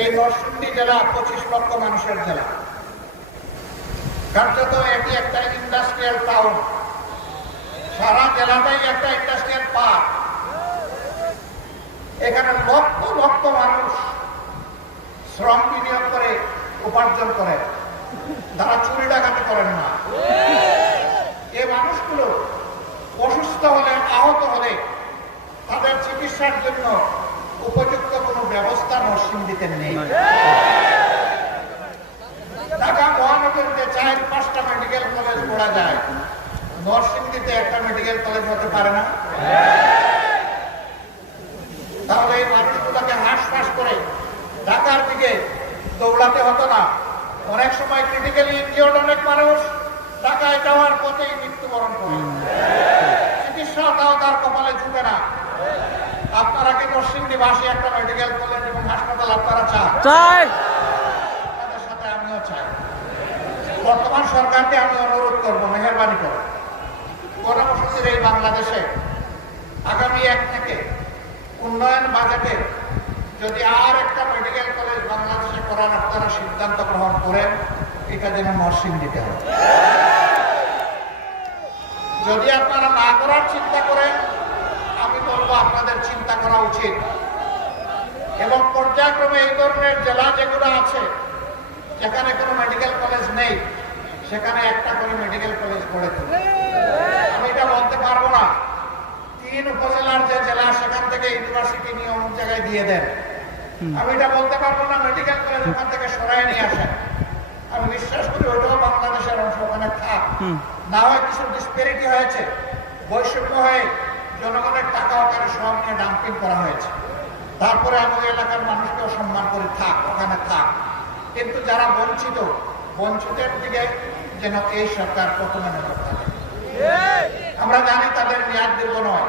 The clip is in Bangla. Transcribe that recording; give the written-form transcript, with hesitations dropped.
এই নরসিংদী জেলা 25 লক্ষ মানুষের জেলা। কার্যত এটি একটা ইন্ডাস্ট্রিয়াল টাউন, সারা জেলাটাই একটা ইন্ডাস্ট্রিয়াল পার্ক। এখানে লক্ষ লক্ষ মানুষ শ্রম বিনিয়োগ করে উপার্জন করে, তারা চুরি ডাকাতি করেন না। এই মানুষগুলো অসুস্থ হলে, আহত হলে তাদের চিকিৎসার জন্য উপযুক্ত কোনো ব্যবস্থা নরসিংদীতে নেই। ঢাকা মহানগরীতে 4-5টা মেডিকেল কলেজ গড়া যায়, নরসিংদীতে একটা মেডিকেল কলেজ হতে পারে না। তাহলে এই মানুষগুলোকে হাঁস করে ঢাকার দিকে দৌড়াতে হতো না। অনেক সময় ক্রিটিক্যালি ইনজিওর্ড অনেক মানুষ ঢাকায় যাওয়ার পথেই মৃত্যুবরণ করে, চিকিৎসাটাও তার কপালে জুটে না। আপনারা কি নরসিংদীবাসী একটা মেডিকেল কলেজ এবং হাসপাতাল আপনারা চান? তাদের সাথে আমিও চাই। বর্তমান সরকারকে আমি অনুরোধ করবো, মেহেরবানি করে গণবসতির এই বাংলাদেশে আগামী 1 থেকে উন্নয়ন বাজেটে যদি আর একটা মেডিকেল কলেজ বাংলাদেশে করার আপনারা সিদ্ধান্ত গ্রহণ করেন, এটা যেন নরসিংদীতে হবে। যদি আপনারা না করার চিন্তা করেন, আমি বলবো আপনাদের চিন্তা করা উচিত এবং পর্যায়ক্রমে এই ধরনের জেলা যেগুলো আছে যেখানে কোনো মেডিকেল কলেজ নেই, সেখানে একটা করে মেডিকেল কলেজ গড়ে তুলবে। আমি এটা বলতে পারবো না 3 উপজেলার যে জেলা সেখান থেকে ইউনিভার্সিটি নিয়ে অমুক জায়গায় দিয়ে দেন। আমি এটা বলতে পারবো না মেডিকেল কলেজ ওখান থেকে সরাই নিয়ে আসেন। আমি বিশ্বাস করি ওইটাও বাংলাদেশের অংশ, ওখানে থাক। না হয় কিছু ডিসপ্যারিটি হয়েছে, বৈষম্য হয়ে জনগণের টাকা ওখানে সব নিয়ে ডাম্পিং করা হয়েছে। তারপরে আমি এলাকার মানুষকেও সম্মান করে থাক, ওখানে থাক। কিন্তু যারা বঞ্চিতের দিকে যেন এই সরকার প্রথমে নজর থাকে। আমরা জানি তাদের মেয়াদ দীর্ঘ নয়,